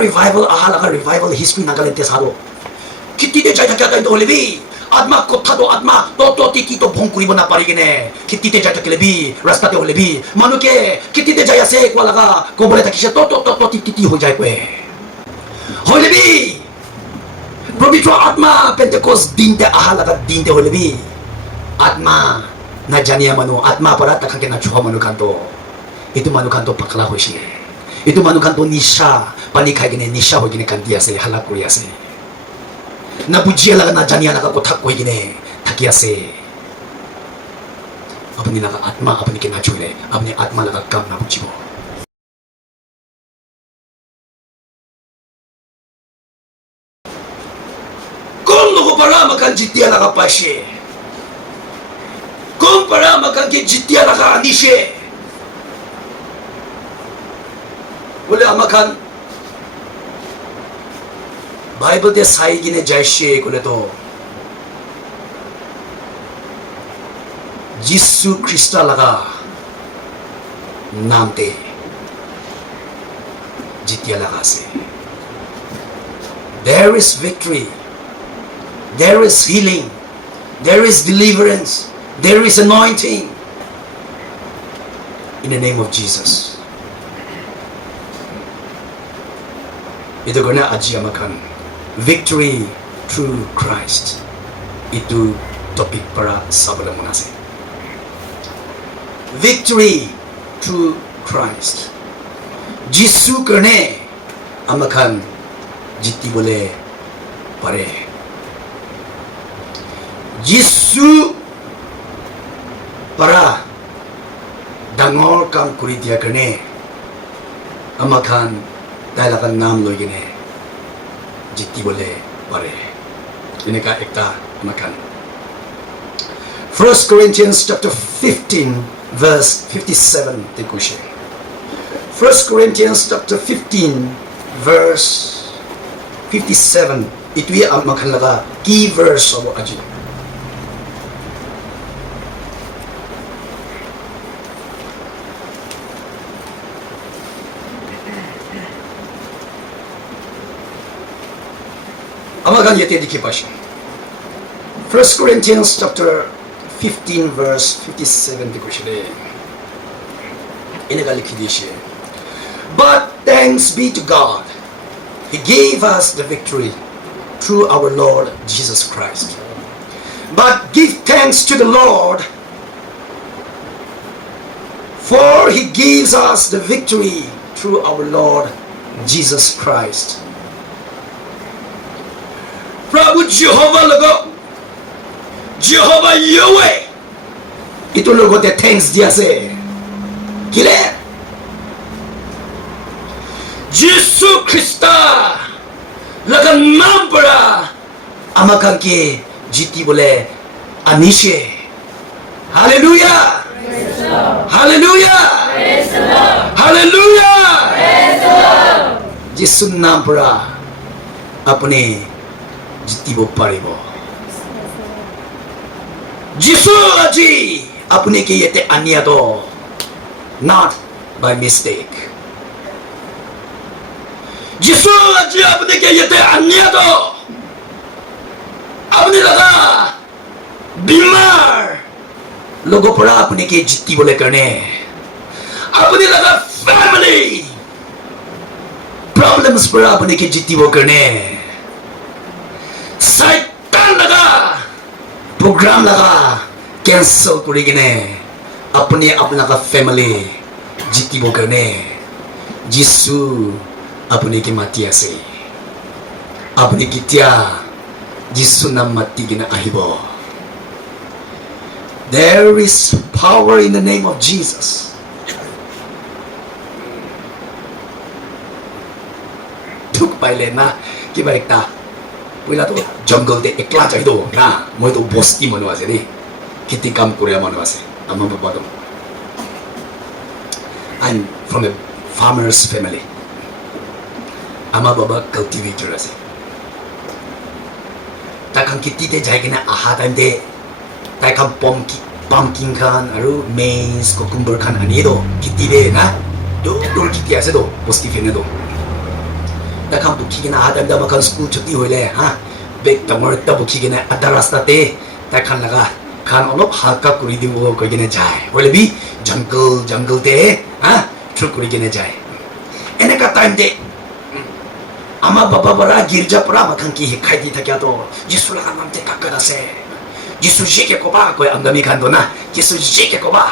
revival ahalaga revival history nagalente saro kiti de jaita kata itu lebi atma kotha do atma to tiki to bhong kuribo na parigine kiti de jaita lebi rasta de lebi manuke kiti de jaya se ko laga ko bole takise to titi ho jai kwe ho lebi pavitra atma pentecost dinte ahalaga dinte ho lebi atma na jania manu atma para takake na chuha manu kanto itu manu kanto pakla hoishi itu manu kanto nisha pani khaigine nisha hogine kanti ase halak kuri ase na bujia laga na jania laga kothak koigine thaki ase apni laga atma apni ke na chule apni atma laga kam na bujibo kon logo para makan jitia laga pashe kon para makan ke jitia laga anishe boleh amakan Bible de sai gine jaishe kole to Jisu Krista laga naam te jitia laga se there is victory, there is healing, there is deliverance, there is anointing in the name of Jesus. Itu guna aji amakan victory through Christ. Itu topik para sabda munase. Victory through Christ. Jisu karne amakan jiti boleh pare. Jisu para dangor kam kuri dia karne amakan dalakan naam loy gine jiti boleh pare ini ka ekta makan 1 Corinthians chapter 15 verse 57 tekushe 1 Corinthians chapter 15 verse 57 itu ya makan laga key verse abo aji Amagan yete dikipashi. 1 Corinthians chapter 15 verse 57 dikushire. Inaga likidishe. But thanks be to God. He gave us the victory through our Lord Jesus Christ. But give thanks to the Lord, for He gives us the victory through our Lord Jesus Christ. Prabhu Jehovah logo Jehovah Yahweh itu logo de thanks dia se kile Yesus Krista laga nampara amakan ke jiti boleh anishe haleluya haleluya haleluya Yesus nampara apne जीती वो पारेबो जिसु अजी अपने के ये अन्य तो not by mistake जिसु अजी अपने के ये अन्य तो अपने लगा बीमार लोगों पर अपने के जीती बोले करने अपने लगा family problems पर अपने के जीती वो करने Satan लगा program लगा cancel करी गने अपने अपना का family जीती वो करने जिसु अपने की मातिया से अपने की त्या जिसु नाम मती गिना आहिबो there is power in the name of Jesus दुख पाइले ना कि बाइक ता पहिला तो जंगल दे एकला चाहिदो ना मैं तो बस्ती मनु आसे रे खेती काम करे मनु आसे आमा बाबा तो I'm from a farmer's family आमा बाबा cultivator आसे ताकं खेती ते जाइकिना आहा टाइम दे ताकं pumpkin खान अरु maize cucumber खान अनि दो खेती दे ना दो खेती आसे दो बस्ती फेने दो ता বুকিকিনে আদামদা মাখান স্কুল ছুটি হইলে বেগ ডাঙৰ এটা বুকিকিনে আধা ৰাস্তাতে তাই খান লগা খান অলপ হালকা কৰি দিব কৈ কিনে যায় হলে বি জংগলতে থ্ৰু কৰি কিনে যায় এনেকা টাইম দে আমাৰ বাবা বৰা গিৰ্জা পৰা মাখান কি শিকাই দি থাকে তো যিছু লগা নামতে কাকাত আছে যিছু জিকে কবা কৈ আংগামী খান না যিছু জিকে কবা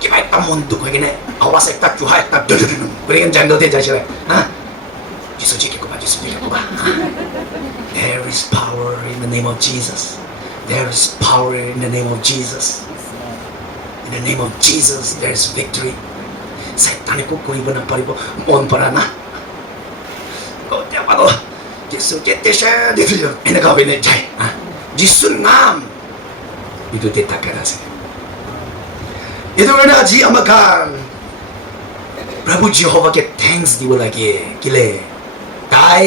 কিবা একটা মন দুখ হৈ কিনে আৱাজ একটা চুহা একটা কৰি কিনে জংগলতে যাইছে যিছু জিকে কবা there is power in the name of Jesus. There is power in the name of Jesus. In the name of Jesus, there is victory. Satan ko kuribo na paribo mon para na. Ko dia bago. Jesus kete siya dito. Ina ka bine jay. Jesus nam. Itu tetakara se. Itu na ji amakan. Prabhu Jehovah ke thanks dibo lagi. Kile. Tai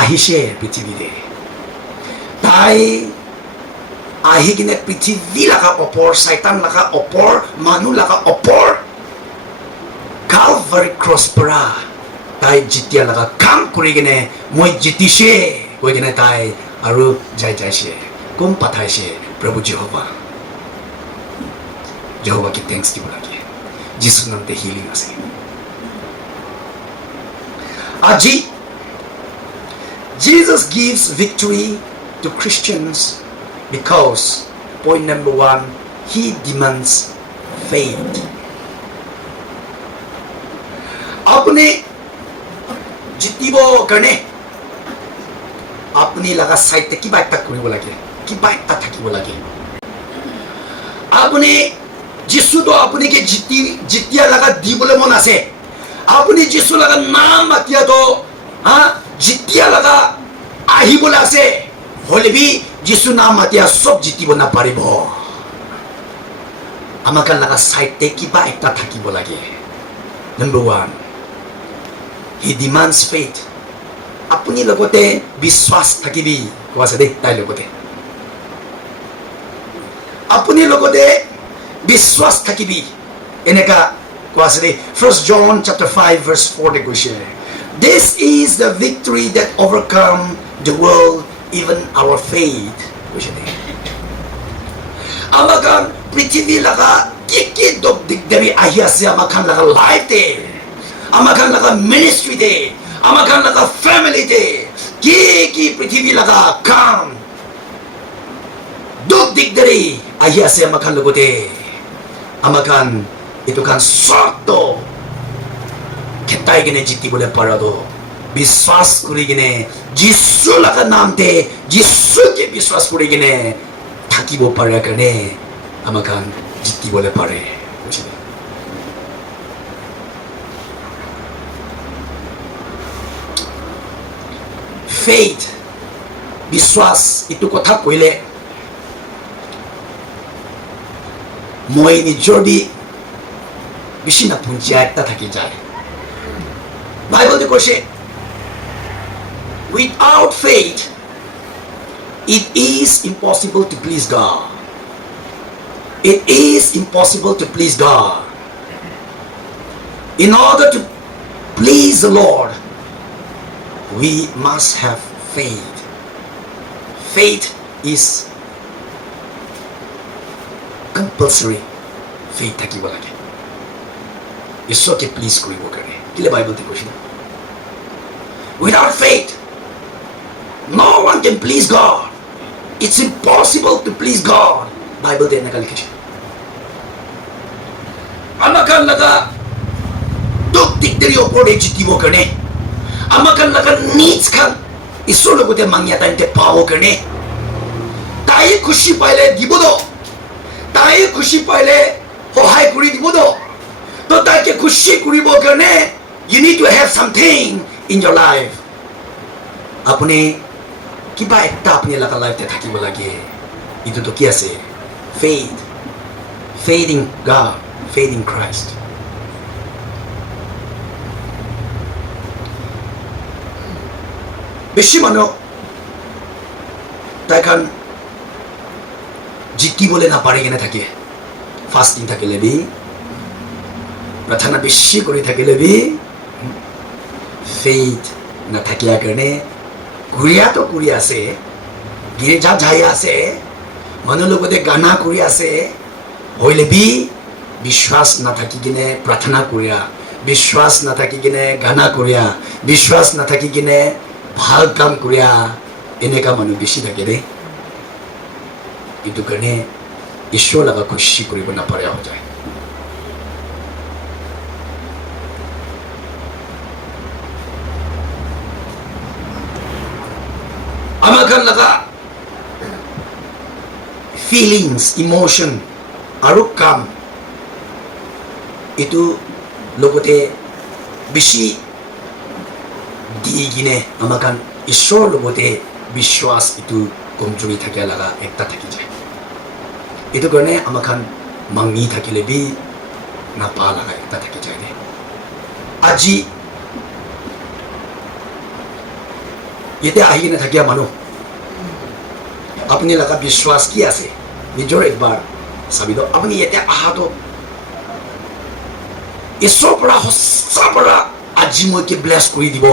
আহিছে পৃথিৱীৰে তাই আহি কিনে পৃথিৱী লগা অপৰ শয়তান লগা অপৰ মানুহ লগা অপৰ কালভাৰী ক্ৰছ পৰা তাই যেতিয়া লগা কাম কৰি কিনে মই জিতিছে কৈ কিনে তাই আৰু যাইছে কোন পঠাইছে প্ৰভু জেহোৱাকে থেংকছ দিব লাগে যীশুৰ নামতে হিলিং আছে আজি Jesus gives victory to Christians because, point number 1, He demands faith. अपने जितिबो करने अपनी लगा साइड की बात तक करिबो लागे की बात तक থাকিব লাগে अपने जिसु तो अपने के जितिया लगा दिबले मन আছে अपनी जिसु लगा नाम मातिया तो जितिया लगा আহিবলৈ আছে হলে বি যিছু নাম মাতিয়া সব জিতিব না পাৰিব আমাক লাগা সাইডতে কিবা একটা থাকিব লাগে নাম্বাৰ 1 হি ডিমান্ডস ফেথ আপুনি লগতে বিশ্বাস থাকিবি কোৱাছে দে তাই লগতে আপুনি লগতে বিশ্বাস থাকিবি এনেকা কোৱাছে দে 1 John chapter 5 verse 4 de কৈছে This is the victory that overcome the world, even our faith. Amakan prithvi laga kiki dok dikdari ahi ase amakan laga life de, amakan laga ministry de, amakan laga family de, kiki prithvi laga kam dok dikdari ahi ase amakan lago de, amakan itu kan soto. খেতাই কিনে জিতিবলে পাৰাদো বিশ্বাস কৰি কিনে Jesus লগা নামতে যিছুকে বিশ্বাস কৰি কিনে থাকিব পাৰে কাৰণে আমাক জিতিবলে পাৰে ফেইথ বিশ্বাস ইটো কথা কইলে মই নিজৰ বেছি নাপুঞ্জীয়া এটা থাকি যায় Bible de কৈছে without faith it is impossible to please God. It is impossible to please God. In order to please the Lord, we must have faith. Faith is compulsory. Faith থাকিব লাগে ঈশ্বৰকে প্লিজ কৰিব কাৰণে কিলে Bible তে কৈছে Without faith, no one can please God. It's impossible to please God. Bible de nagal kiche. Amakan laga duk dikderi opore jitibo karne. Amakan laga needs kan isor logo te mangyata inte pawo karne. Tai khushi paile dibodo. Tai khushi paile hohai kuri dibodo. To tai ke khushi kuribo karne you need to have something in your life. Apne kiba ekta apne laga life te thakibo lage itu to ki ase faith in God, faith in Christ. বেশি মানুহ তাইখান জিকিবলে না পারে কেনে থাকে fasting থাকিলে B প্রার্থনা বেশি করে থাকিলে বি faith নাথাকিয়া কাৰণে ঘূৰিয়াতো কৰি আছে গীৰ্জা যাই আছে মানুহৰ লগতে গানা কৰি আছে হইলে বি বিশ্বাস নাথাকি কিনে প্ৰাৰ্থনা কৰিয়া বিশ্বাস নাথাকি কিনে গানা কৰিয়া বিশ্বাস নাথাকি কিনে ভাল কাম কৰিয়া এনেকা মানুহ বেছি থাকে দেই এইটো কাৰণে ঈশ্বৰ লগা খুচি কৰিব নাপাৰে হৈ যায় আমাৰ কাৰণ লগা feelings, emotion, আৰু কাম এইটো লগতে বেছি দি কিনে আমাৰ কান ঈশ্বৰৰ লগতে বিশ্বাস এইটো কমজোৰি থাকে লগা একটা থাকি যায় এইটো কাৰণে আমাৰ কান মাংনি থাকিলে বি নাপা লগা একটা থাকি যায় দে আজি ইয়াতে আহি কিনে থাকিয়া মানুহ আপুনি লগা বিশ্বাস কি আছে নিজৰ একবাৰ চাবি দিয়ক আপুনি ইয়াতে আহাটো ঈশ্বৰৰ পৰা সঁচা পৰা আজি মই কি ব্লেছ কৰি দিব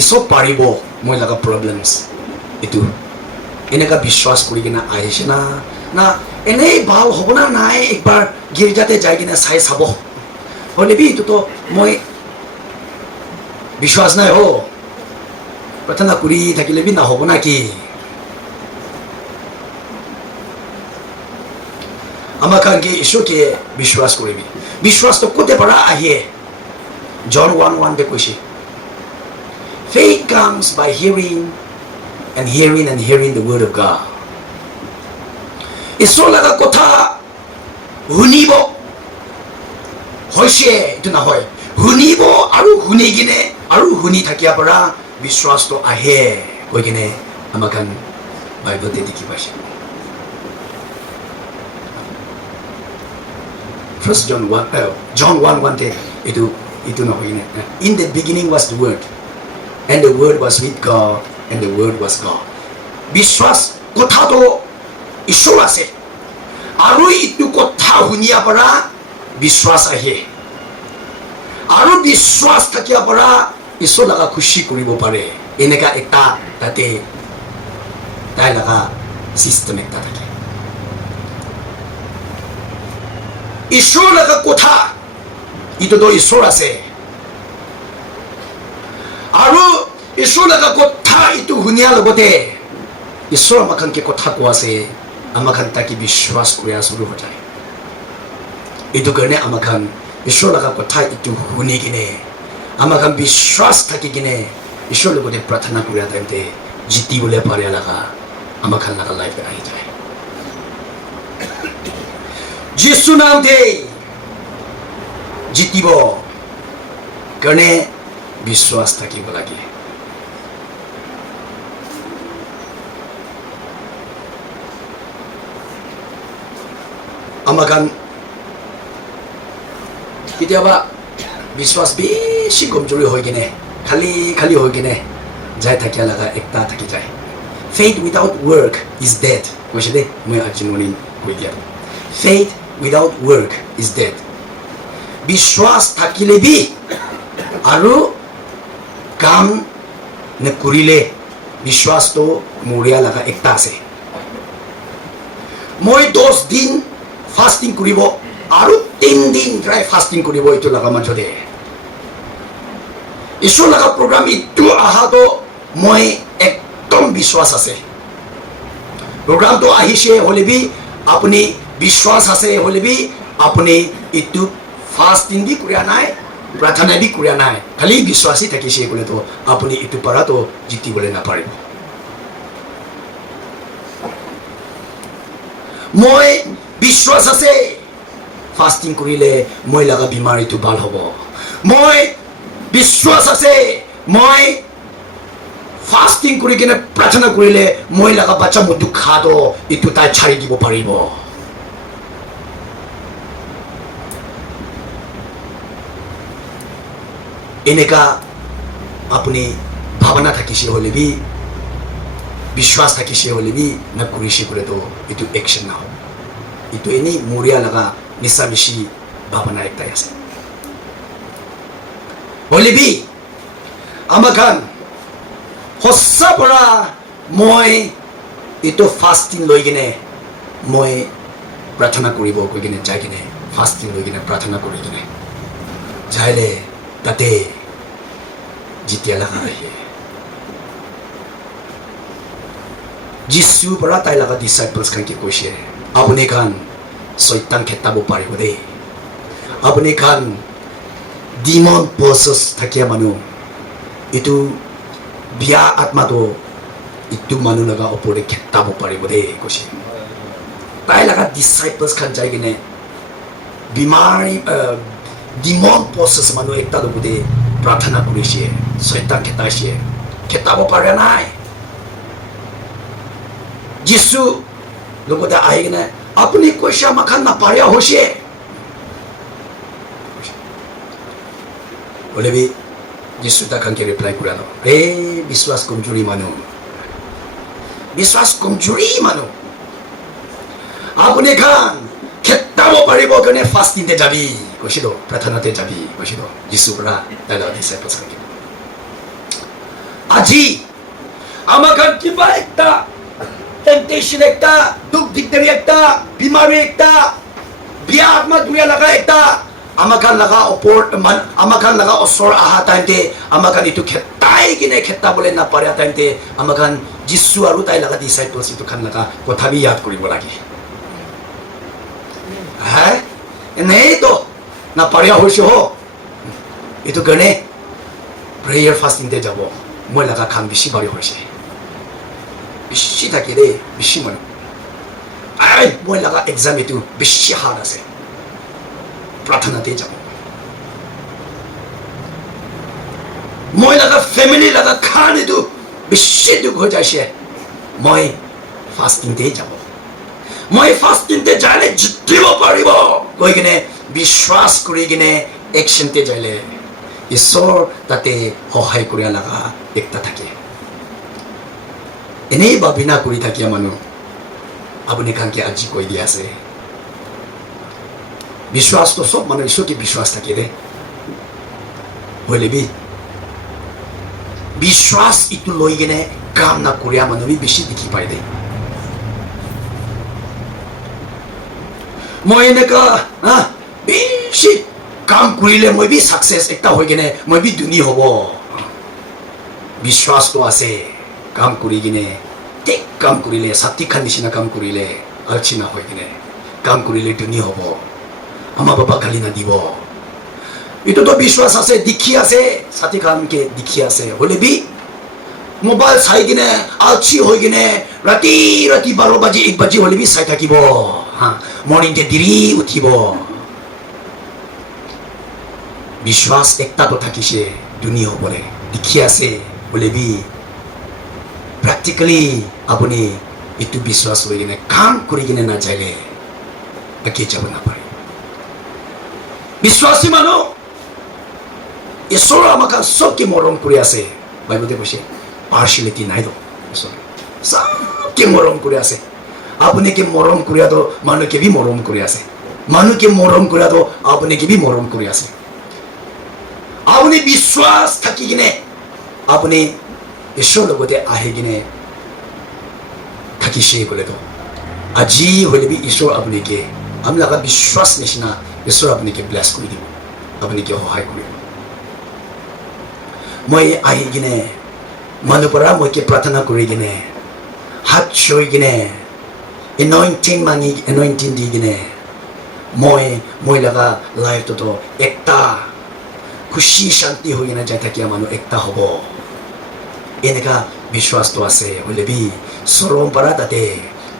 ঈশ্বৰ পাৰিব মই লগা প্ৰব্লেমছ এইটো এনেকা বিশ্বাস কৰি কিনে আহিছে না না এনেই ভাল হ'ব না নাই একবাৰ গীৰ্জাতে যাই কিনে চাই চাব হ'লে বি এইটোতো মই বিশ্বাস নাই হ প্ৰাৰ্থনা কৰি থাকিলে বি নহ'ব না কি আমাৰ কাৰণে ঈশ্বৰকে বিশ্বাস কৰিবি বিশ্বাসটো কোতে পৰা আহে জন 1:1 কৈছে faith comes by hearing and hearing the word of God ঈশ্বৰ লগা কথা শুনিব হৈছে এইটো নহয় শুনিব আৰু শুনি কিনে আৰু শুনি থাকিয়া পৰা বিশ্বাসটো আহে কৈ কিনে আমাৰ কান বাইবেলতে দেখি পাইছে First John 1:1 itu no ini. In the beginning was the word, and the word was with God, and the word was God. Biswas kotha to Ishwar ase. Aru itu kotha hunia para biswas ahe. Aru biswas thakia para Ishwar laga khushi koribo pare. Eneka ekta tate tai laga system ekta thake. ঈশ্বৰ লগা কথা এইটোতো ঈশ্বৰ আছে আৰু ঈশ্বৰ লগা কথা এইটো শুনিয়াৰ লগতে ঈশ্বৰ আমাক কথা কোৱা আছে আমাক তাকে বিশ্বাস কৰি আছোঁ হৈ যায় এইটো কাৰণে আমাক ঈশ্বৰ লগা কথা এইটো শুনি কিনে আমাক বিশ্বাস থাকি কিনে ঈশ্বৰৰ লগতে প্ৰাৰ্থনা কৰি আতে জিতিবলৈ পাৰে লগা আমাক লগা লাইফ আহি যায় যিশু নাম দে জিতিব কাৰণে বিশ্বাস থাকিব লাগে আমাৰ গান কেতিয়াবা বিশ্বাস বেছি কমজোৰি হৈ কিনে খালি হৈ কিনে যাই থাকিয়া লগা একটা থাকি যায় faith without work is dead কৈছে দে মই আজি মৰ্নিং কৈ দিয়া faith without work is dead বিশ্বাস থাকিলে বি আৰু কাম নকৰিলে বিশ্বাসটো মৰিয়া লগা একটা আছে মই 10 দিন ফাস্টিং কৰিব আৰু 3 দিন ড্ৰাই ফাস্টিং কৰিব এইটো লগা মাজতে ঈশ্বৰ লগা প্ৰগ্ৰাম ইটো আহাটো মই একদম বিশ্বাস আছে প্ৰগ্ৰামটো আহিছে হ'লে বি আপুনি বিশ্বাস আছে হ'লে বি আপুনি ইটো ফাস্টিং বি কৰিয়া নাই প্ৰাৰ্থনা বি কৰিয়া নাই খালি বিশ্বাসী থাকিছে ক'লেতো আপুনি ইটো পৰাটো জিতিবলৈ নাপাৰিব মই বিশ্বাস আছে ফাস্টিং কৰিলে মই লগা বিমাৰীটো ভাল হ'ব মই বিশ্বাস আছে মই ফাস্টিং কৰি কিনে প্ৰাৰ্থনা কৰিলে মই লগা বাচ্চা মোৰ দুখাটো ইটো তাই ছাৰি দিব পাৰিব এনেকা আপুনি ভাৱনা থাকিছে হ'লে বি বিশ্বাস থাকিছে হ'লে বি না কৰিছে ক'লেতো এইটো একশ্যন নহ'ব এইটো এনেই মৰিয়া লগা নিচামিচি ভাৱনা একটাই আছে হ'লে বি আমাখান হসা পৰা মই এইটো ফাষ্টিং লৈ কিনে মই প্ৰাৰ্থনা কৰিব কৈ কিনে যাই কিনে ফাষ্টিং লৈ কিনে প্ৰাৰ্থনা কৰি কিনে যাইলে তাতে যেতিয়া লগা আহে যিছু পৰা তাই লগা ডিচাইপলছ খানকে কৈছে আপুনি খান শৈতান খেতাব পাৰিব দেই আপুনি খান ডিমন পছছ থাকিয়া মানুহ এইটো বিয়া আত্মাটো ইটো মানুহ লগা ওপৰে খেতাব পাৰিব দেই কৈছে তাই লগা ডিচাইপলছ খান যাই কিনে বিমাৰী ডিমন পছছ মানুহ একটা লগতে প্ৰাৰ্থনা কৰিছে শৈতান খেতাইছে খেতাব পাৰে নাই যিছু লগতে আহি কিনে আপুনি কৈছে আমাখান নাপাৰিয়া হৈছে বলেবি যিছু তাখানকে ৰিপ্লাই কৰা ন ৰে বিশ্বাস কমজোৰি মানুহ আপুনি খান খেতাব পাৰিব কাৰণে ফাষ্টিংতে যাবি কৈছিলো প্ৰাৰ্থনাতে যাবি কৈছিলো যিছু পৰা আজি আমাখান কিবা একটা টেম্পটেশ্যন একটা দুখ দিগদারি একটা বিমারি একটা বিয়া আত্মা দুনিয়া লাগা একটা আমাখান লাগা ওপর আমাখান লাগা ওচৰ আহা টাইমতে আমাখান এইটো খেতাই কিনে খেতাবলৈ নাপাৰে টাইমতে আমাখান যিছু আৰু তাই লাগা ডিচাইপলছ এইটো খান লাগা কথা বি ইয়াদ কৰিব লাগে হা এনেইতো নাপাৰিয়া হৈছে হ এইটো কাৰণে প্ৰেয়াৰ ফাষ্টিংতে যাব মই লাগা খান বেছি বাঢ়ি হৈছে বেছি থাকে দেই বেছি মানুহ মই লাগা এক্সাম এইটো বেছি হাৰ্ড আছে প্ৰাৰ্থনাতে যাব মই লাগা ফেমিলি লাগা খান এইটো বেছি দুখ হৈ যাইছে মই ফাষ্টিংতে যাব মই ফাষ্টিংতে যাইলে জিতিব পাৰিব কৈ কিনে বিশ্বাস কৰি কিনে একশ্যনতে যাইলে ঈশ্বৰ তাতে সহায় কৰি লাগা একটা থাকে এনেই ভাবিনা কৰি থাকিয়া মানুহ আপুনি খানকে আজি কৈ দিয়া আছে বিশ্বাসটো সব মানুহ ঈশ্বৰকে বিশ্বাস থাকে দে হলেবি বিশ্বাস ইটো লৈ কিনে কাম নকৰিয়া মানুহ বেছি দেখি পাই দে মই এনেকা বেছি কাম কৰিলে মই বি সাকসেস একটা হৈ কিনে মই বি ধনী হব বিশ্বাসটো আছে কাম কৰি কিনে ঠিক কাম কৰিলে ছাতি খান নিচিনা কাম কৰিলে আলচিনা হৈ কিনে কাম কৰিলে ধনী হব আমা বাবা গালি নাদিব এইটোতো বিশ্বাস আছে দেখি আছে ছাতি খানকে দেখি আছে হলে বি মোবাইল চাই কিনে আলচি হৈ কিনে ৰাতি 12 বাজি 1 বাজি হলে বি চাই থাকিব মৰ্নিংতে দেৰি উঠিব বিশ্বাস একটাটো থাকিছে ধনী হবলে দেখি আছে হলে বি প্ৰেক্টিকেলি আপুনি এইটো বিশ্বাস হৈ কিনে কাম কৰি কিনে নাযাইলে বাকী যাব নাপাৰে বিশ্বাসী মানুহ ঈশ্বৰ আমাক সবকে মৰম কৰি আছে বাইবেলতে কৈছে পাৰ্চিয়েলিটি নাই তো সবকে মৰম কৰি আছে আপুনিকে মৰম কৰিয়াতো মানুহকে বি মৰম কৰি আছে মানুহকে মৰম কৰিয়াতো আপুনিকে বি মৰম কৰি আছে আপুনি বিশ্বাস থাকি কিনে আপুনি ঈশ্বৰ লগতে আহি কিনে থাকিছে বোলেতো আজি হলে বি ঈশ্বৰ আপুনিকে আমি লগা বিশ্বাস নিচিনা ঈশ্বৰ আপুনিকে ব্লেছ কৰি দিব আপুনিকে সহায় কৰিব মই আহি কিনে মানুহ পৰা মইকে প্ৰাৰ্থনা কৰি কিনে হাত চৈ কিনে এনইণ্টিং দি কিনে মই লগা লাইফটোতো একটা খুশি শান্তি হৈ কিনে যাই থাকিয়া মানুহ একটা হ'ব এনেকা বিশ্বাসটো আছে হলে বি চৰম পৰা তাতে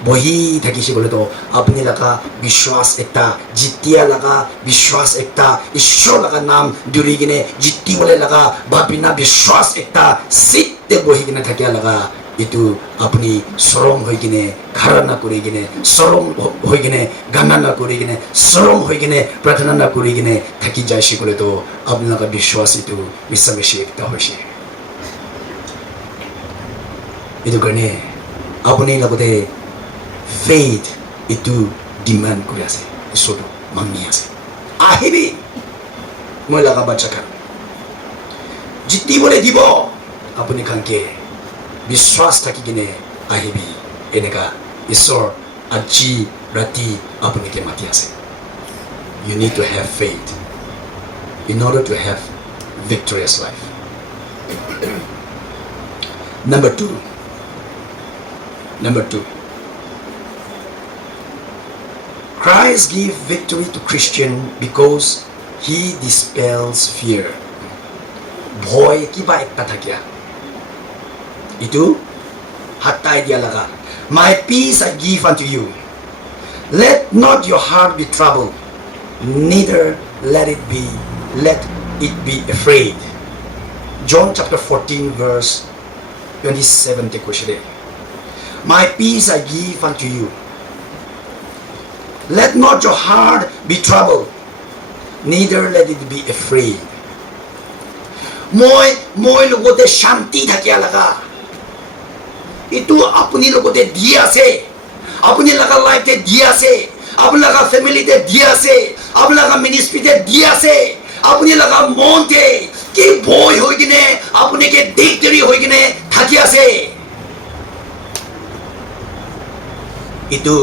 বহি থাকিছে বলেতো আপুনি লগা বিশ্বাস একটা জিতিয়া লগা বিশ্বাস একটা ঈশ্বৰ লগা নাম ধৰি কিনে জিতিবলৈ লগা ভাবিনা বিশ্বাস একটা চিত্তে বহি কিনে থাকিয়া লগা এইটো আপুনি চৰম হৈ কিনে ধাৰণা কৰি কিনে চৰম হৈ কিনে গানা নকৰি কিনে চৰম হৈ কিনে প্ৰাৰ্থনা নকৰি কিনে থাকি যাইছে বলেতো আপুনি লগা বিশ্বাস এইটো মিছামিছি একটা হৈছে এইটো কাৰণে আপুনি লগতে faith itu demand কৰি আছে ঈশ্বৰটো মাঙি আছে আহিবি মই লগা বাচ্চাখান জিতিবলৈ দিব আপুনি কাংকে বিশ্বাস থাকি কিনে আহিবি এনেকা ঈশ্বৰ আজি ৰাতি আপুনিকে মাতি আছে you need to have faith in order to have victorious life number 2 Christ give victory to Christian because he dispels fear ভয় কিবা একটা থাকিয়া ইটো হাতাই দিয়া লাগা my peace I give unto you let not your heart be troubled neither let it be afraid John chapter 14 verse 27 te কৈছে my peace I give unto you let not your heart be troubled neither let it be afraid মই লগতে শান্তি থাকিয়া লাগা ইটো আপুনি লগতে দি আছে আপুনি লাগা লাইফতে দি আছে আপুনি লাগা ফ্যামিলিতে দি আছে আপুনি লাগা মিনিস্ট্রিতে দি আছে আপুনি লাগা মনতে কি ভয় হৈ কিনে আপুনি কে দিগদাৰি হৈ কিনে থাকি আছে ইটো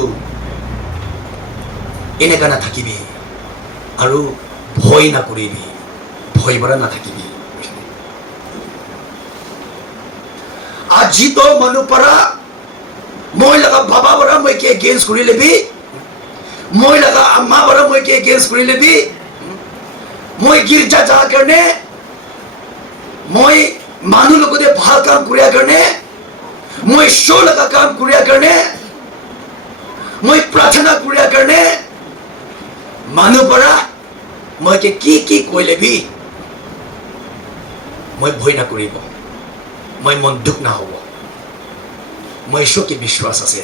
এনেকা না থাকিবি আৰু ভয় না কৰিবি ভয় কৰা না থাকিবি আজি তো মানুহ পৰা মই লগা বাবা পৰা মই কে এগেইনষ্ট কৰি লেবি মই লগা আম্মা পৰা মই কে এগেইনষ্ট কৰি লেবি মই গিৰ্জা যা কাৰণে মই মানুহ লগতে ভাল কাম কৰিয়া কাৰণে মই শ্ব লগা কাম কৰিয়া কাৰণে মই প্ৰাৰ্থনা কৰিয়া কাৰণে মানুহ পৰা মই কে কি কৈ লেবি মই ভয় না কৰিব মই মন দুখ না হ'ব মই ঈশ্বৰকে বিশ্বাস আছে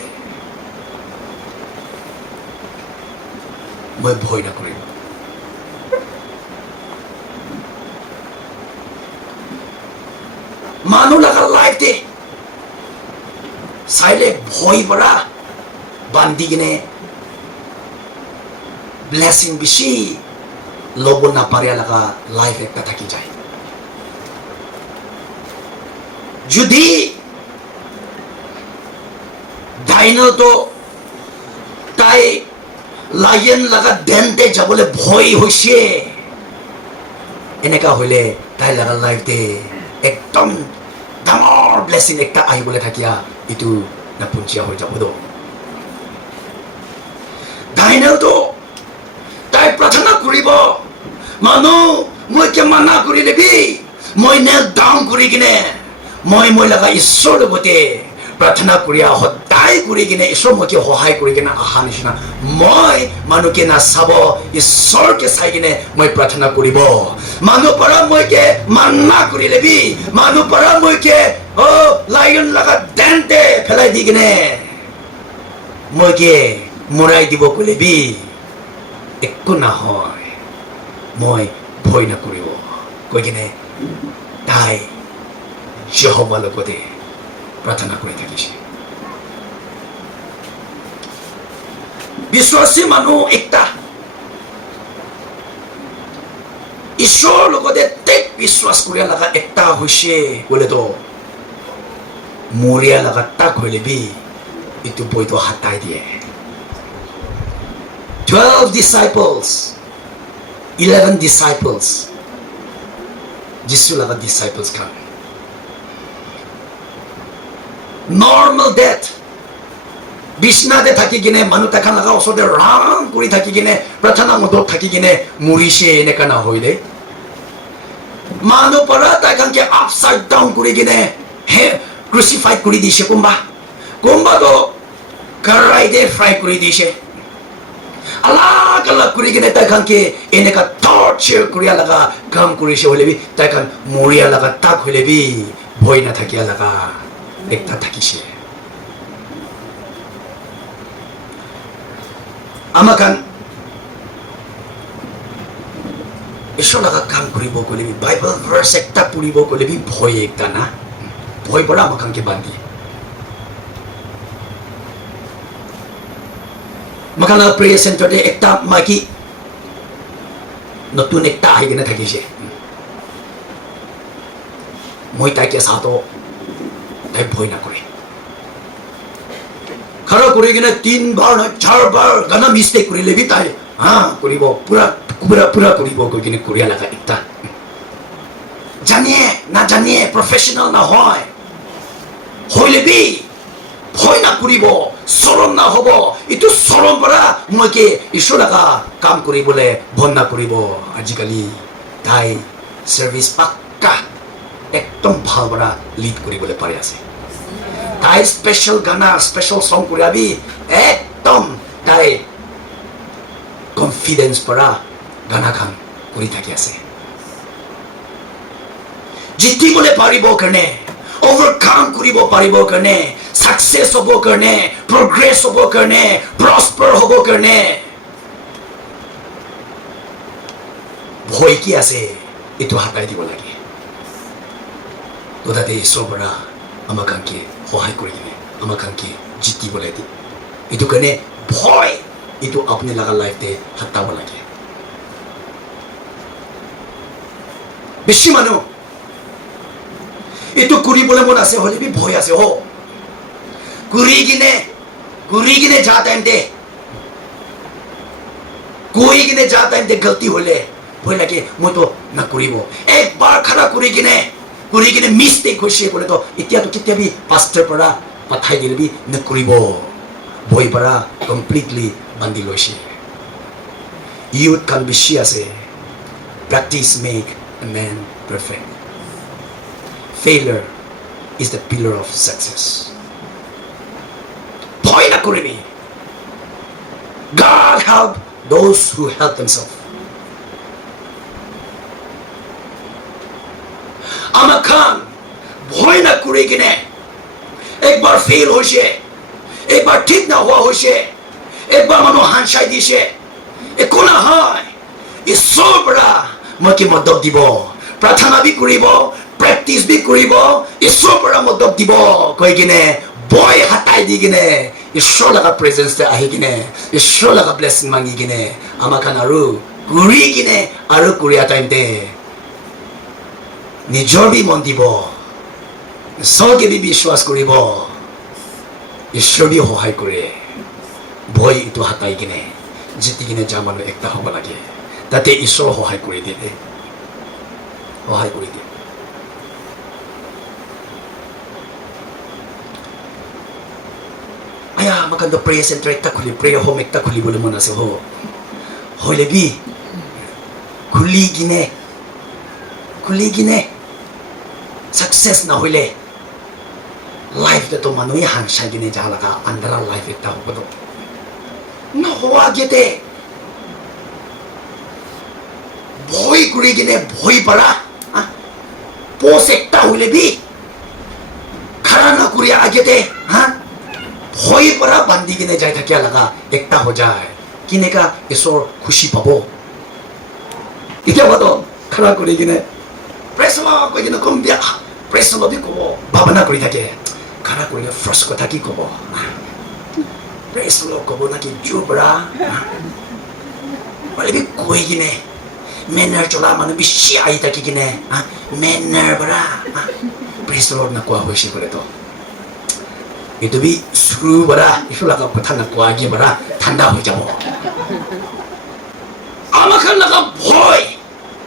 মই ভয় না কৰিব মানুহ লগা লাইফতে চাইলে ভয় পৰা বান্ধি কিনে ব্লেসিং বেশি ল'ব নাপাৰে লগা লাইফ একটা থাকি যায় যদি ডাইনো তো তাই লায়ন লগা দেনতে যাবলৈ ভয় হৈছে এনেকা হইলে তাই লগা লাইফতে একদম ডাঙৰ ব্লেসিং একটা আহিবলৈ থাকিয়া ইটো নাপুঞ্চিয়া হৈ যাব দো ডাইনো তো তাই প্ৰাৰ্থনা কৰিব মানুহ মই কে মানা কৰি লেবি মই নেল ডাউন কৰি কিনে মই লগা ঈশ্বৰৰ লগতে প্ৰাৰ্থনা কৰিয়া সদায় কৰি কিনে ঈশ্বৰ মকে সহায় কৰি কিনে আহা নিচিনা মই মানুহকে নাচাব ঈশ্বৰকে চাই কিনে মই প্ৰাৰ্থনা কৰিব মানুহ পৰা মইকে মান্না কৰি লেবি মানুহ পৰা মইকে লায়ন লগা দেনতে ফেলাই দি কিনে মইকে মৰাই দিব কলেবি একো নহয় মই ভয় নকৰিব কৈ কিনে তাই যহোৱাৰ লগতে প্ৰাৰ্থনা কৰি থাকিছে বিশ্বাসী মানুহ একটা ঈশ্বৰৰ লগতে তেক বিশ্বাস কৰিয়া লগা একটা হৈছে বোলেতো মৰিয়া লগা তাক হলেবি ইটো বইটো হাতাই দিয়ে 11 disciples Jesus laga disciples kan normal death bishnate thaki gine manu takhan laga osode ram kuri thaki gine prathana modot thaki gine murise eneka na hoile manu para takhan ke upside down kuri gine he crucified kuri dishe kumba to karai de fry kuri dishe alag kuri gine takhan ke eneka torture kuriya laga kam kurise hoile bi takhan muriya laga tak hoile bi bhoi na thakiya laga ekta thakise amakan ঈশ্বৰ লগা কাম কৰিব কলে Bible ভাৰ্স একটা পঢ়িব কলে ভয় একটা না ভয় পৰা আমাকানকে বান্ধি মাকানা প্ৰেয়াৰ চেণ্টাৰতে একটা মাইকী নতুন একটা আহি কিনে থাকিছে মই তাইকে চাওঁতো তাই ভয় নকৰে খাৰা কৰি কিনে 3 বাৰ 4 বাৰ গানা মিষ্টেক কৰিলে বি তাই কৰিব পুৰা পুৰা পুৰা কৰিব কৈ কিনে কৰিয়া লগা এটা জানিয়ে না জানিয়ে প্ৰফেশ্যনেল নহয় হইলে বি ভয় নকৰিব চৰম না হ'ব এইটো চৰম পৰা মই কি ঈশ্বৰ লগা কাম কৰিবলৈ বন্ধ নকৰিব আজিকালি তাই সাৰ্ভিস পাক্কা একদম ভাল পৰা লিড কৰিবলৈ পাৰি আছে তাই স্পেশাল গানা স্পেশাল সং কৰি আবি একদম তাই কনফিডেন্স পৰা গানা খান কৰি থাকি আছে জিতিবলৈ পাৰিব কাৰণে overcome কৰিব পাৰিব কাৰণে success হ'ব কাৰণে progress হ'ব কাৰণে prosper হ'ব কাৰণে ভয় কি আছে itu হাতাই দিব লাগে তো তাতে ঈশ্বৰ পৰা আমাক কাংকে সহায় কৰি কিনে আমাক কাংকে জিতিবলৈ দিয়ে এইটো কাৰণে ভয় এইটো আপুনি লগা লাইফতে হাতাব লাগে বেছি মানুহ এইটো কৰিবলৈ মন আছে হলে বি ভয় আছে কৰি কিনে যা টাইম দে কৈ কিনে যা টাইম দে গলতি হলে ভয় লাগে মইতো নকৰিব একবাৰ খাৰা কৰি কিনে মিষ্টেক হৈছে বোলে তো এতিয়াতো কেতিয়াবি পাষ্টাৰ পৰা পঠাই দিলে বি নকৰিব ভয় পৰা কমপ্লিটলি বান্ধি লৈছে ইউথ খান বেছি আছে practice make a man perfect failure is the pillar of success ভয় নকৰিবি God help those who help themselves আমাক খান ভয় নকৰি কিনে একবাৰ ফেইল হৈছে একবাৰ ঠিক নোহোৱা হৈছে একবাৰ মানুহ হানচাই দিছে একো নহয় ঈশ্বৰৰ পৰা মই কি মদত দিব প্ৰাৰ্থনা বি কৰিব প্ৰেক্টিচ বি কৰিব ঈশ্বৰৰ পৰা মদত দিব কৈ কিনে ভয় হাতাই দি কিনে ঈশ্বৰ লগা প্ৰেজেন্সতে আহি কিনে ঈশ্বৰ লগা ব্লেছিং মাগি কিনে আমাক খান আৰু কৰি কিনে আৰু কৰিয়া টাইমতে নিজৰ বি মন দিব চবকে বি বিশ্বাস কৰিব ঈশ্বৰ বি সহায় কৰে ভয় এইটো হাতাই কিনে জিতি কিনে যা মানুহ একটা হ'ব লাগে তাতে ঈশ্বৰ সহায় কৰি দিয়ে সহায় কৰি দিয়ে আয়া maganda prayer center একটা খুলি prayer home একটা খুলিবলৈ মন আছে হইলে বি খুলি কিনে success না হইলে লাইফ তো মানুহে হানচাই কিনে যা লাগা আন্ধাৰা লাইফ একটা হ'ব তো নহোৱা গেতে ভয় কৰি কিনে ভয় পাৰা পোষ একটা হইলে বি খাৰা নকৰি আগেতে ভয় পৰা বান্ধি কিনে যাই থাকিয়া লাগা একটা হৈ যায় কিনেকা ঈশ্বৰ খুশি পাব এতিয়া বাদ খাৰা কৰি কিনে প্ৰেছ কৈ কিনে কম বিয়া প্ৰেছ নদী ক'ব ভাৱনা কৰি থাকে খাৰা কৰিলে ফাৰ্ষ্ট কথা কি ক'ব প্ৰেছ ক'ব নাকি জোবৰা বি কৈ কিনে মেনাৰ চলা মানুহ বেছি আহি থাকি কিনে মেনাৰ পৰা প্ৰেছ নকোৱা হৈছে বোলেতো itu bi suruh bara itu laga pathan ko agi bara thanda hoi jabo amakan laga bhoy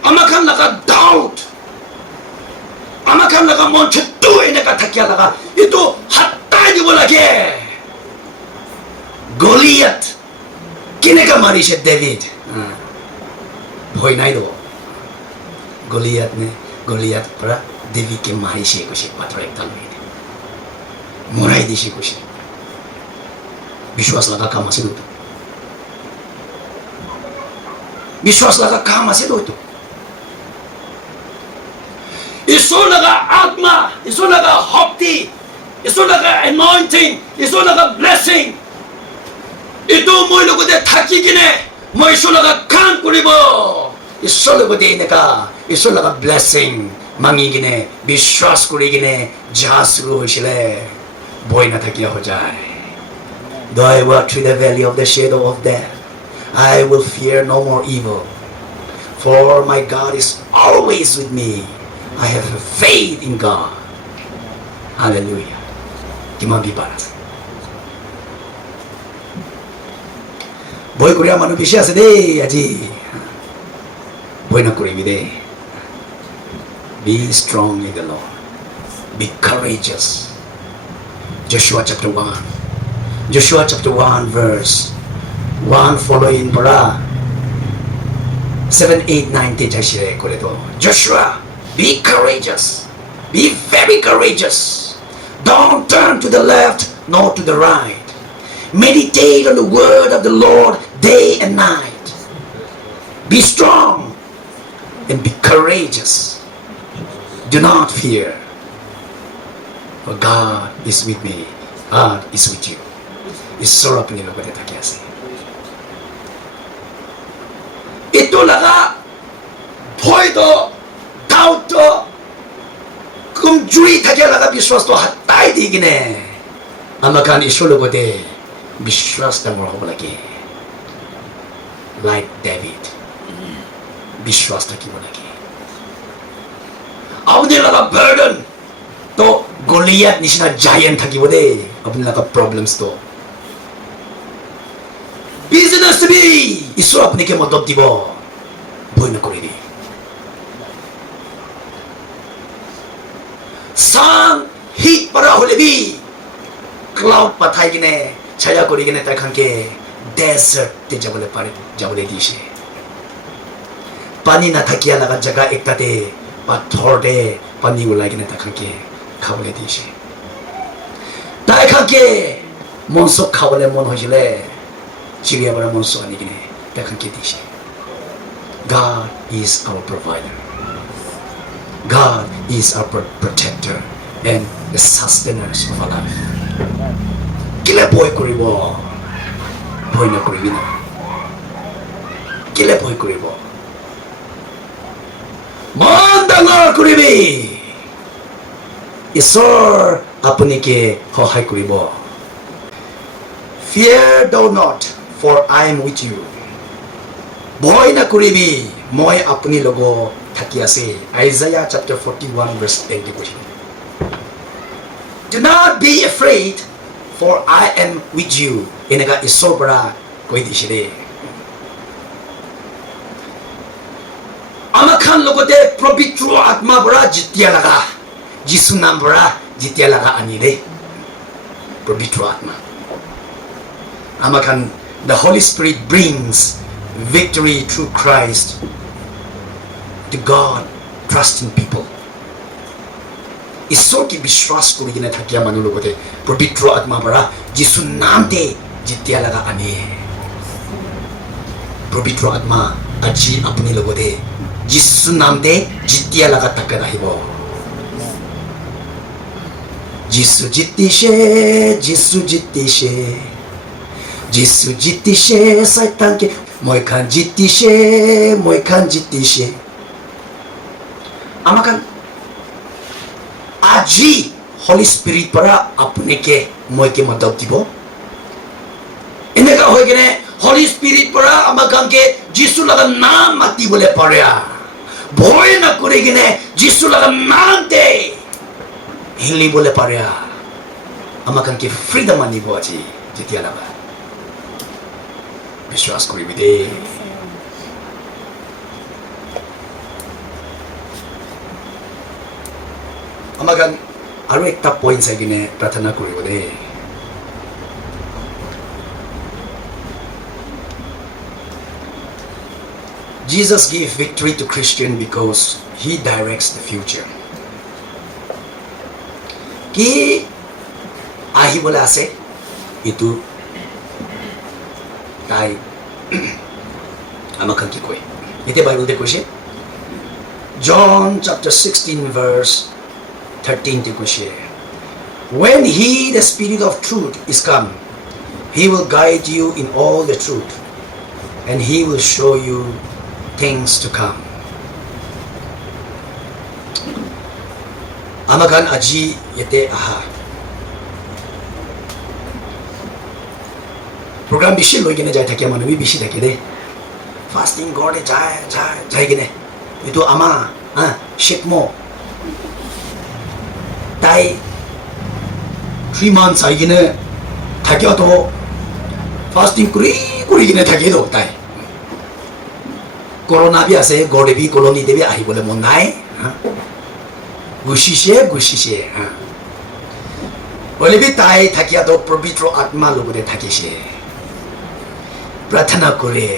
amakan laga doubt amakan laga mon chittu enaka thakya laga itu hattai dibo lage Goliath kineka marise David bhoy nai do Goliath para David ke marise ko se patra ekta মৰাই দিছে কৈছে বিশ্বাস লগা কাম আছিল বিশ্বাস লগা কাম আছিল ঈশ্বৰ লগা আত্মা ঈশ্বৰ লগা শক্তি ঈশ্বৰ লগা এনয়েন্টিং ঈশ্বৰ লগা ব্লেছিং এইটো মই লগতে থাকি কিনে মই ঈশ্বৰ লগা কাম কৰিব ঈশ্বৰ লগতে এনেকা ঈশ্বৰ লগা ব্লেছিং মাঙি কিনে বিশ্বাস কৰি কিনে যা শুৰু হৈছিলে ভয় না থাকিয়া হৈ যায় Though I walk through the valley of the shadow of death I will fear no more evil for my God is always with me I have faith in God. Hallelujah. Kimambi paras. Boy Korea manu bisya sede aji. Boy na kuri bide. Be strong in the Lord. Be courageous. Joshua chapter 1. Joshua chapter 1 verse 1 following para 7, 8, 9 te jashire kore to. Joshua, be courageous. Be very courageous. Don't turn to the left nor to the right. Meditate on the word of the Lord day and night. Be strong and be courageous. Do not fear. For God is with me. God is with you. Isoro apni logo de takiase. Ito laga boy to doubt to kumjui takia laga biswas to hatai digine. Amakan isoro logo de biswas ta moro lagi. Like David. Biswas ta ki lagi. Apne laga burden to Goliath nisina giant thaki bode apne laga problems to business भी ईश्वर अपने के मदद দিব ভয় না করিবি sun heat para hole bi cloud pathai gine chaya kori gine ta khanke desert te jabole pare jabole dishe pani na thakia laga jaga ekta te pathor de pani ulai gine ta khanke khabole dishe ta khanke monso khabole mon hojile God is our provider. God is our protector and the sustainer of our life. Kile boy koribo, boy na koribina. Kile boy koribo. Mandala koribi. Isor apuni ke hohai koribo. Fear thou not, for I am with you. Boy na kuribi, moi apni logo thakiase. Isaiah chapter 41 verse 20. Do not be afraid, for I am with you. Inaga isobra koi dishire. Amakan logo de probitro atma bra jitya laga. Jisu nam bra jitya laga anire. Probitro atma. Amakan, the Holy Spirit brings victory through Christ to God, trusting people. ईश्वर की विश्वास को लेकिन थकिया मनु लोगों ते पवित्र आत्मा बड़ा जिसु नाम ते जित्या लगा अने पवित्र आत्मा अच्छी अपने लोगों ते जिसु नाम ते जित्या लगा तक रही वो जिसु जित्तीशे साइतान के moi kan jittishe amakan aji Holy Spirit para apne ke moi ke madad dibo eneka hoy gene Holy Spirit para amakan ke jisu laga naam mati bole parya boy na kore gene jisu laga naam te hili bole parya amakan ke freedom ani bo aji jitia laga विश्वास करी दे আমাগান আৰু একটা point চাই কিনে প্ৰাৰ্থনা কৰিব দে Jesus gave victory to Christian because he directs the future. কি আহিবলৈ আছে itu তাই আমাকে কি কয় এতে বাইবেলতে কৈছে John chapter 16 verse 13 te কৈছে When he the Spirit of truth is come he will guide you in all the truth and he will show you things to come amakan aji yete aha program bishi loi gene jai thake manu bishi thake de fasting god jai gene itu ama shikmo তাই 3 months 아이기네 타기어도 fasting কৰি কিনে থাকিলো তাই corona B আছে গড়েবি colony দেবি আহিবলে মন নাই গুছিছে হলেবি তাই থাকিয়াতো পবিত্র আত্মা লগতে থাকিছে প্রার্থনা করে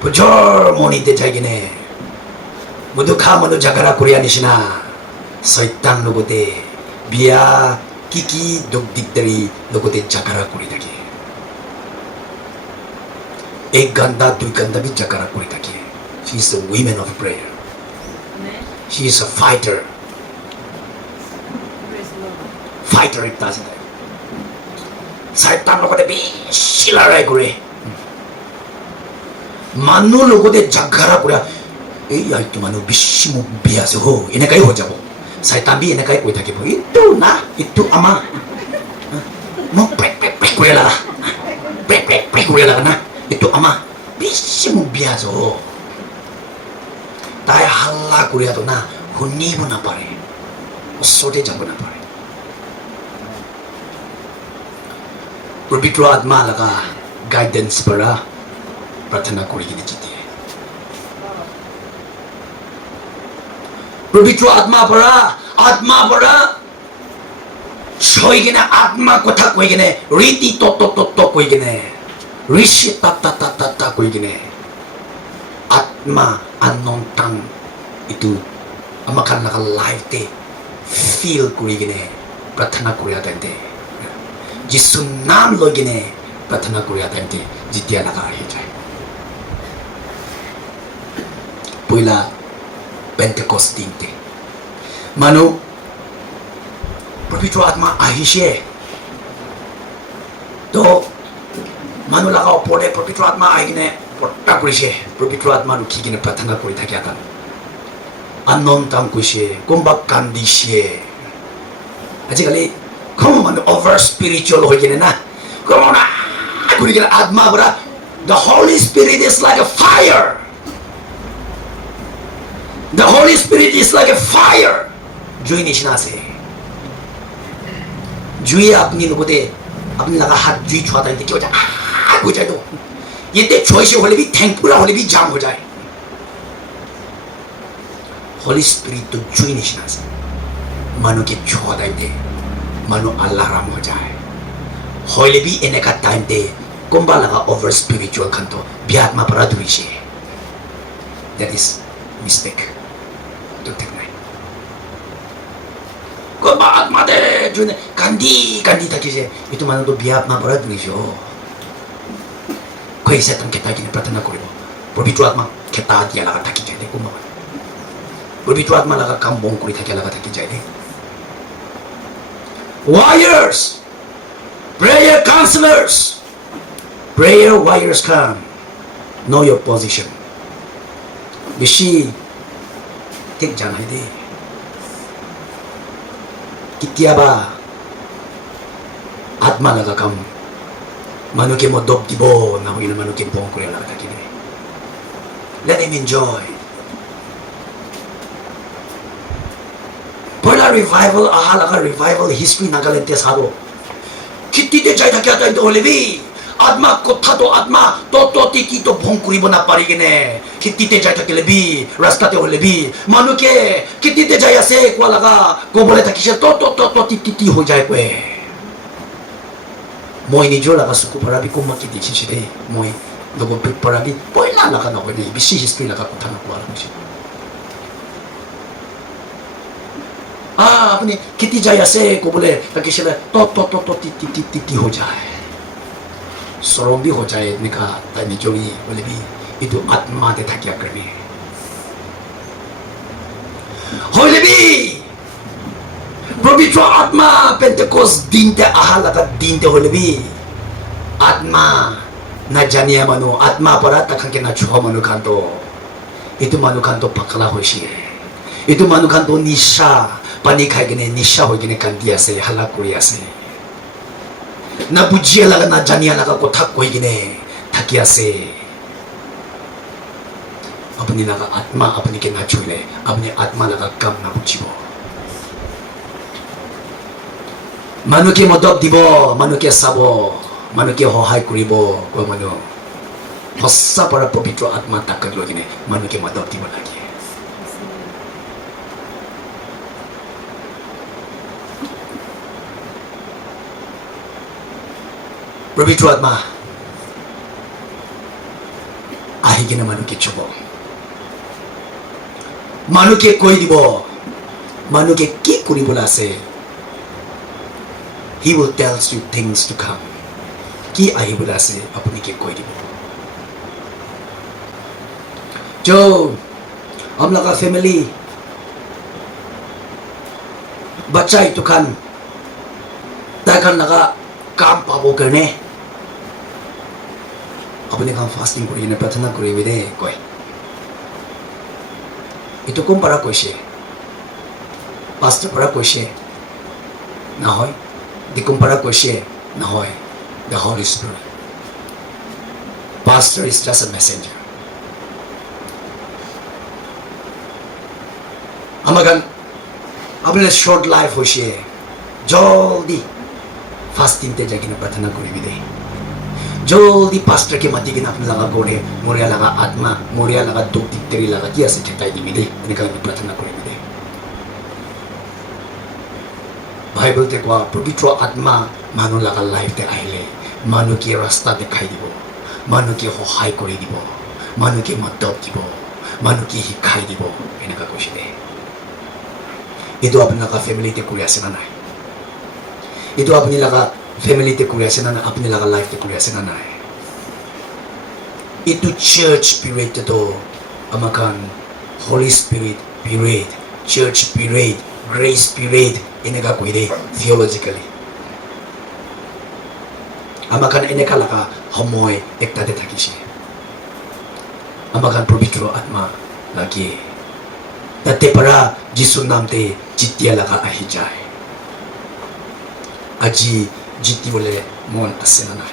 পুজোর মনিতে যাই কিনে মধু খা মধু ঝগড়া করিয়া নিচিনা শৈতান লগতে বিয়া কি দুখ দিগদারি লগতে ঝগড়া কৰি থাকে एक घंटा 2 घंटा भी झगड़ा कोई था कि she is a woman of prayer she is a fighter एक तासी है शैतान लोगों दे बेशी लड़ाई करे मानो लोगों दे झगड़ा करे ए यार तो मानो बेशी मुबिया से हो इन्हें कहीं हो जाओ शैतान भी इन्हें कहीं कोई था कि itu ama mau pek करे लगा pek करे लगा ना itu ama বেশি মুবিয়াজো তাই হাল্লা করিয়া তো না শুনিব না পারে ওচৰতে যাব না পাৰে পবিত্ৰ আত্মা লাগা গাইডেন্স পৰা প্ৰাৰ্থনা কৰি কিনে জিতে পবিত্ৰ আত্মা পৰা ছয় কিনে আত্মা কথা কৈ কিনে রীতি তত্ত্ব কৈ কিনে ঋষি তা কই কিনে আত্মা আনন্তান itu amakan naka life te feel kuri gine प्रार्थना kuri atante jisu naam loi gine प्रार्थना kuri atante jitia laga hi jai puila pentecost din te manu pavitra atma ahishe to মানুহ লাগা ওপৰতে পবিত্ৰ আত্মা আহি কিনে পট্টা কৰিছে পবিত্ৰ আত্মা ৰখি কিনে প্ৰাৰ্থনা কৰি থাকে এটা আনন্দাম কৈছে কোনোবাক কান্দিছে আজিকালি কোনো মানুহ অভাৰ স্পিৰিচুৱেল হৈ কিনে না কোনো কৰি কিনে আত্মা পৰা the Holy Spirit is like a fire the Holy Spirit is like a fire জুই নিচিনা আছে জুই আপুনি লগতে আপুনি লাগা হাত জুই ছোৱা টাইমতে কি হৈ যায় हो जाए तो ये ते choice होले भी thankful होले भी जाम हो जाए Holy Spirit तो जुई निशना से मानो के छोड़ दे मानो अल्लाह राम हो जाए होले भी इन्हें का टाइम दे कुंभा लगा over spiritual कंतो बियात्मा परा दुरी से that is mistake don't take that Kumbha आत्मा दे जो ने कांदी तक से ये तो मानो तो बियात्मा परा दुरी से हो कोई से तुम कहता है कि प्रार्थना करो पवित्र आत्मा कहता दिया लगा था कि जाए को मत पवित्र आत्मा लगा काम बोंग करी था क्या लगा था कि जाए warriors prayer counselors prayer warriors come know your position बेशी ठीक जाना है दे कितिया बा आत्मा लगा काम মানুহ কে মদক দিব না হইলে মানুষকে বং করে লাগা থাকিবে let him enjoy পয়লা রিভাইভাল আহা লাগা রিভাইভাল হিস্ট্রি নাগাল্যান্ডে সাবো কিতিতে যাই থাকে আতাই তো হলেবি আত্মা কথা তো আত্মা তো কি তো ভং করিব না পারি কিনে কিতিতে যাই থাকিলে বি রাস্তাতে হলেবি মানুষকে কিতিতে যাই আছে কোয়া লাগা কবলে থাকিছে তো টি হৈ যায় কয়ে মই নিজৰ লাগা সুকু পৰা বি কুমাকি দিছি দে মই লগ পৰা বি পয়লা লাগা নহয় দে বেছি হিষ্ট্ৰি লাগা কথা না কোৱা লাগিছে আপনি কিতি যাই আছে কবলে তাকিছিলে তো টি হৈ যায় সরম বি হৈ যায় নিকা তাই নিজৰি বলে বি ইটো আত্মা দে থাকিয়া কৰে হইলে বি পবিত্র আত্মা পেন্টেকোস্ট দিনতে আহা লাগা দিনতে হলে বি আত্মা না জানিয়া মানুহ আত্মা পৰা তাকে না ছোৱা মানুহ খান্ত এইটো মানুহ খান্ত পাকলা হৈছে এইটো মানুহ খান্ত নিশা পানী খাই কিনে নিশা হৈ কিনে কান্দি আছে হাল্লা কৰি আছে না বুজিয়া লাগা না জানিয়া লাগা কথা কৈ কিনে থাকি আছে আপুনি লাগা আত্মা আপুনি কে না ছুইলে আপুনি আত্মা লাগা কাম না বুজিব মানুকে মদত দিব মানুকে চাব মানুকে সহায় কৰিব কোৱা মানুহ সঁচা পৰা পবিত্ৰ আত্মা তাক লৈ কিনে মানুকে মদত দিব লাগে পবিত্ৰ আত্মা আহি কিনে মানুকে চুব মানুকে কৈ দিব মানুকে কি কৰিবলৈ আছে He will tell you things to come কি আহিবলৈ আছে আপুনি কি কৈ দিব जो हम लोग का फैमिली बच्चा ही तो खान ताकन लगा काम पाबो करने अपने काम फास्टिंग करी ने प्रार्थना करी भी दे कोई itu kung para ko siya pastor para ko siya na hoy di kung para ko siya na hoy the Holy Spirit pastor is just a messenger amagan apne short life ho siya jaldi fasting te jagi na प्रार्थना kuri bi de जल्दी pastor के मध्य किन अपने लगा गोड़े मोरिया लगा आत्मा मोरिया लगा दुख तेरी लगा किया से ठेकाई दी मिले निकाल की प्रार्थना करे मिले बाइबल ते को पवित्र आत्मा मानो लगा लाइफ ते आइले मानो की रास्ता दिखाई दिबो मानो की सहाय কৰি দিব मानो की मदद দিব मानो की শিকাই দিব এনেকা কৈছে দে এটো আপোনাৰ কা ফ্যামিলিতে কৰি আছে না নাই এটো আপুনি লাগা family te kuri ase na apne laga life te kuri ase na nai itu church period to amakan Holy Spirit period church period grace period inega kuide theologically amakan eneka laga homoy ekta de thakise amakan pavitra atma lagi tate para jisu nam te jitya laga ahi jai aji jiti bole mon asena na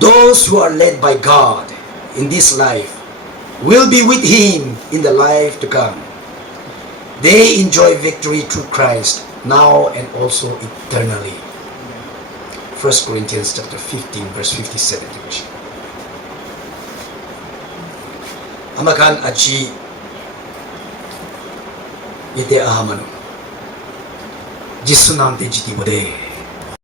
those who are led by God in this life will be with him in the life to come they enjoy victory through Christ now and also eternally 1 Corinthians chapter 15 verse 57 amakan aji ite ahamanu जिसु नाम ते जीती बोले